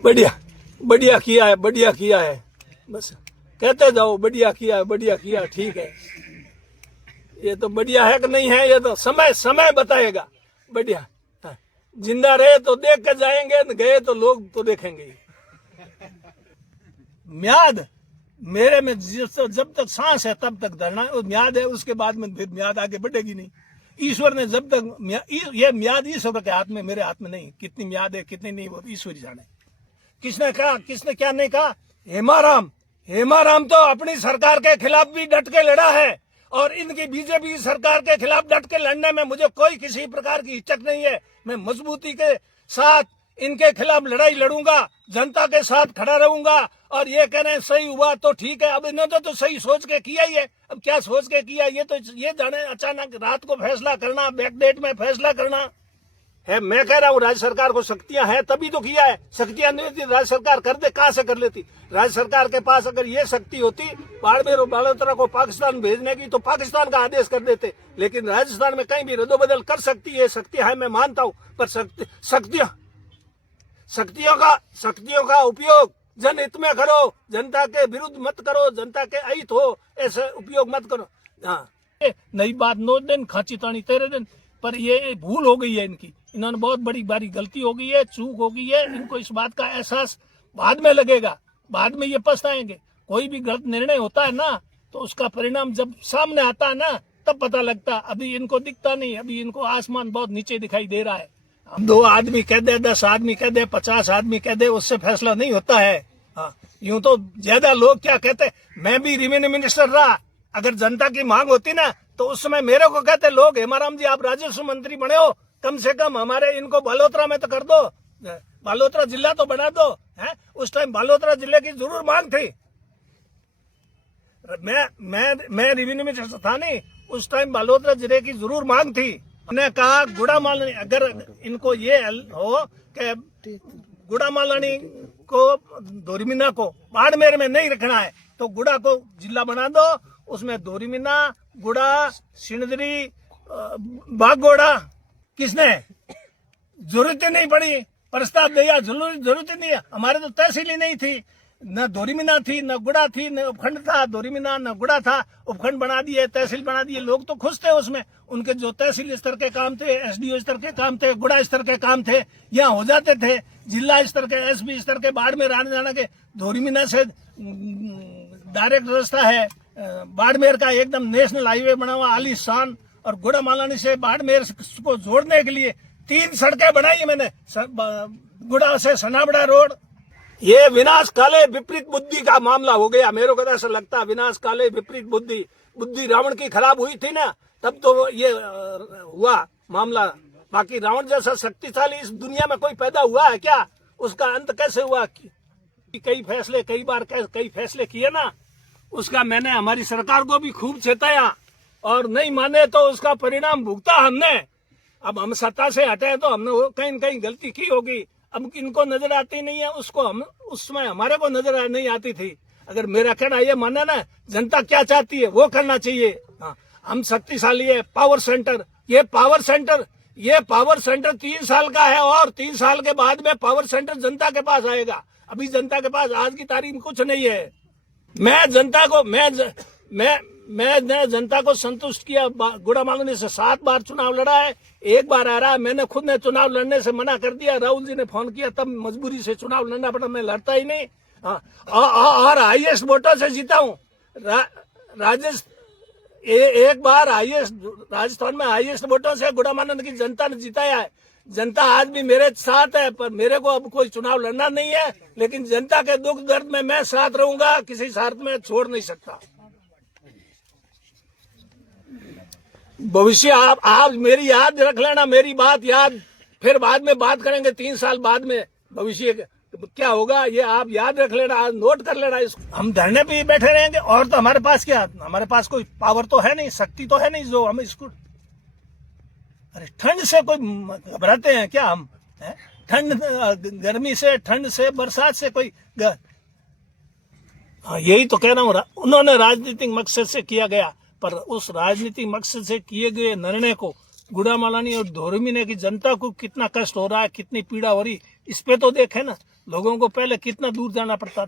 बढ़िया बढ़िया किया है, बढ़िया किया है, बस कहते जाओ बढ़िया किया, बढ़िया किया, ठीक है। ये तो बढ़िया है कि नहीं है, ये तो समय समय बताएगा। बढ़िया, जिंदा रहे तो देख कर जाएंगे, गए तो लोग तो देखेंगे। म्याद मेरे में जब तक सांस है तब तक धरना, वो म्याद है, उसके बाद में फिर म्याद आगे बढ़ेगी नहीं। ईश्वर ने जब तक ये म्याद ईश्वर के हाथ में, मेरे हाथ में नहीं। कितनी म्याद है कितनी नहीं वो ईश्वर ही जाने। किसने कहा, किसने क्या नहीं कहा। हेमाराम तो अपनी सरकार के खिलाफ भी डट के लड़ा है, और इनकी बीजेपी सरकार के खिलाफ डट के लड़ने में मुझे कोई किसी प्रकार की हिचक नहीं है। मैं मजबूती के साथ इनके खिलाफ लड़ाई लड़ूंगा, जनता के साथ खड़ा रहूंगा। और ये कह रहे हैं सही हुआ तो ठीक है, अब इन्होंने तो सही सोच के किया ही है। अब क्या सोच के किया ये तो ये जाने, अचानक रात को फैसला करना, बैकडेट में फैसला करना है। मैं कह रहा हूँ राज्य सरकार को शक्तियां हैं तभी तो किया है। शक्तियां नहीं होती राज्य सरकार कर दे, कहां से कर लेती। राज्य सरकार के पास अगर ये शक्ति होती बाड़मेर और बालोतरा को पाकिस्तान भेजने की, तो पाकिस्तान का आदेश कर देते। लेकिन राजस्थान में कहीं भी रद्दोबदल कर सकती है, शक्ति है, मैं मानता हूँ। पर शक्तियों का उपयोग जनहित में करो, जनता के विरुद्ध मत करो, जनता के अहित हो ऐसे उपयोग मत करो। हाँ, नई बात 9 दिन, खांची तानी 13 दिन। पर ये भूल हो गई है इनकी, इन्होंने बहुत बड़ी भारी गलती हो गई है, चूक हो गई है। इनको इस बात का एहसास बाद में लगेगा, बाद में ये पछताएंगे। कोई भी गलत निर्णय होता है ना, तो उसका परिणाम जब सामने आता है ना, तब पता लगता। अभी इनको दिखता नहीं, अभी इनको आसमान बहुत नीचे दिखाई दे रहा है। 2 आदमी कह दे, 10 आदमी कह दे, 50 आदमी कह दे, उससे फैसला नहीं होता है। हाँ, यूं तो ज्यादा लोग क्या कहते, मैं भी रेवेन्यू मिनिस्टर रहा, अगर जनता की मांग होती ना तो उस समय मेरे को कहते लोग, हेमाराम जी आप राजस्व मंत्री बने हो, कम से कम हमारे इनको बालोतरा में तो कर दो, बालोतरा जिला तो बना दो। है उस टाइम बालोतरा जिले की जरूर मांग थी। मैं रेवेन्यू मिनिस्टर था नहीं, उस टाइम बालोतरा जिले की जरूर मांग थी। हमने कहा गुड़ामालानी, अगर इनको ये हो कि गुड़ामालानी को, दोरीमीना को बाड़मेर में नहीं रखना है, तो गुड़ा को जिला बना दो। उसमें दोरीमीना, गुड़ा, सिणदरी, बागोड़ा, किसने जरूरत ही नहीं पड़ी, प्रस्ताव दिया, जरूरत ही नहीं है। हमारे तो तहसील ही नहीं थी, न दोरीमीना थी, न गुड़ा थी, न उपखंड था। दोरीमीना न गुड़ा था, उपखंड बना दिए, तहसील बना दिए। लोग तो खुश थे उसमें, उनके जो तहसील स्तर के काम थे, एसडीओ स्तर के काम थे, गुड़ा स्तर के काम थे, यहाँ हो जाते थे। जिला स्तर के, एसपी स्तर के, बाड़मेर आने जाने के, दोरीमीना से डायरेक्ट रास्ता है। बाड़मेर का एकदम नेशनल हाईवे बना हुआ आलीशान, और गुड़ामालानी से बाड़मेर को जोड़ने के लिए 3 सड़कें बनाई मैंने, गुड़ा से सनाबड़ा रोड। ये विनाश काले विपरीत बुद्धि का मामला हो गया, मेरे को ऐसा लगता है। विनाश काले विपरीत बुद्धि रावण की खराब हुई थी ना, तब तो ये हुआ मामला। बाकी रावण जैसा शक्तिशाली इस दुनिया में कोई पैदा हुआ है क्या? उसका अंत कैसे हुआ? कई फैसले किए ना, उसका मैंने हमारी सरकार को भी खूब चेताया, और नहीं माने तो उसका परिणाम भुगता हमने। अब हम सत्ता से हटे तो हमने कहीं न कहीं गलती की होगी, अब इनको नजर आती नहीं है, उसको हम उस समय हमारे को नजर नहीं आती थी। अगर मेरा कहना ये माने ना, जनता क्या चाहती है वो करना चाहिए। हाँ, हम शक्तिशाली है, पावर सेंटर, ये पावर सेंटर 3 साल का है, और 3 साल के बाद में पावर सेंटर जनता के पास आएगा। अभी जनता के पास आज की तारीख में कुछ नहीं है। मैं जनता को संतुष्ट किया। गुड़ामालानी से 7 बार चुनाव लड़ा है, 1 बार आ रहा है। मैंने खुद ने चुनाव लड़ने से मना कर दिया, राहुल जी ने फोन किया तब मजबूरी से चुनाव लड़ना पड़ा, मैं लड़ता ही नहीं। हाँ, और हाईएस्ट वोटों से जीता हूँ। एक बार राजस्थान में हाईएस्ट वोटों से गुड़ामालानी की जनता ने जिताया है। जनता आज भी मेरे साथ है, पर मेरे को अब कोई चुनाव लड़ना नहीं है। लेकिन जनता के दुख दर्द में मैं साथ रहूंगा, किसी शर्त में छोड़ नहीं सकता। भविष्य आप मेरी याद रख लेना, मेरी बात याद, फिर बाद में बात करेंगे 3 साल बाद में भविष्य क्या होगा, ये आप याद रख लेना, आज नोट कर लेना इसको। हम धरने पे बैठे रहेंगे, और तो हमारे पास क्या, हमारे पास कोई पावर तो है नहीं, शक्ति तो है नहीं जो हम इसको। अरे ठंड से कोई घबराते हैं क्या हम? ठंड, गर्मी से, ठंड से, बरसात से कोई हाँ, यही तो कह रहा हूँ। उन्होंने राजनीतिक मकसद से किया गया, पर उस राजनीतिक मकसद से किए गए निर्णय को गुड़ामालानी और दोरीमीना की जनता को कितना कष्ट हो रहा है, कितनी पीड़ा हो रही, इस पे तो देखे ना। लोगों को पहले कितना दूर जाना पड़ता था।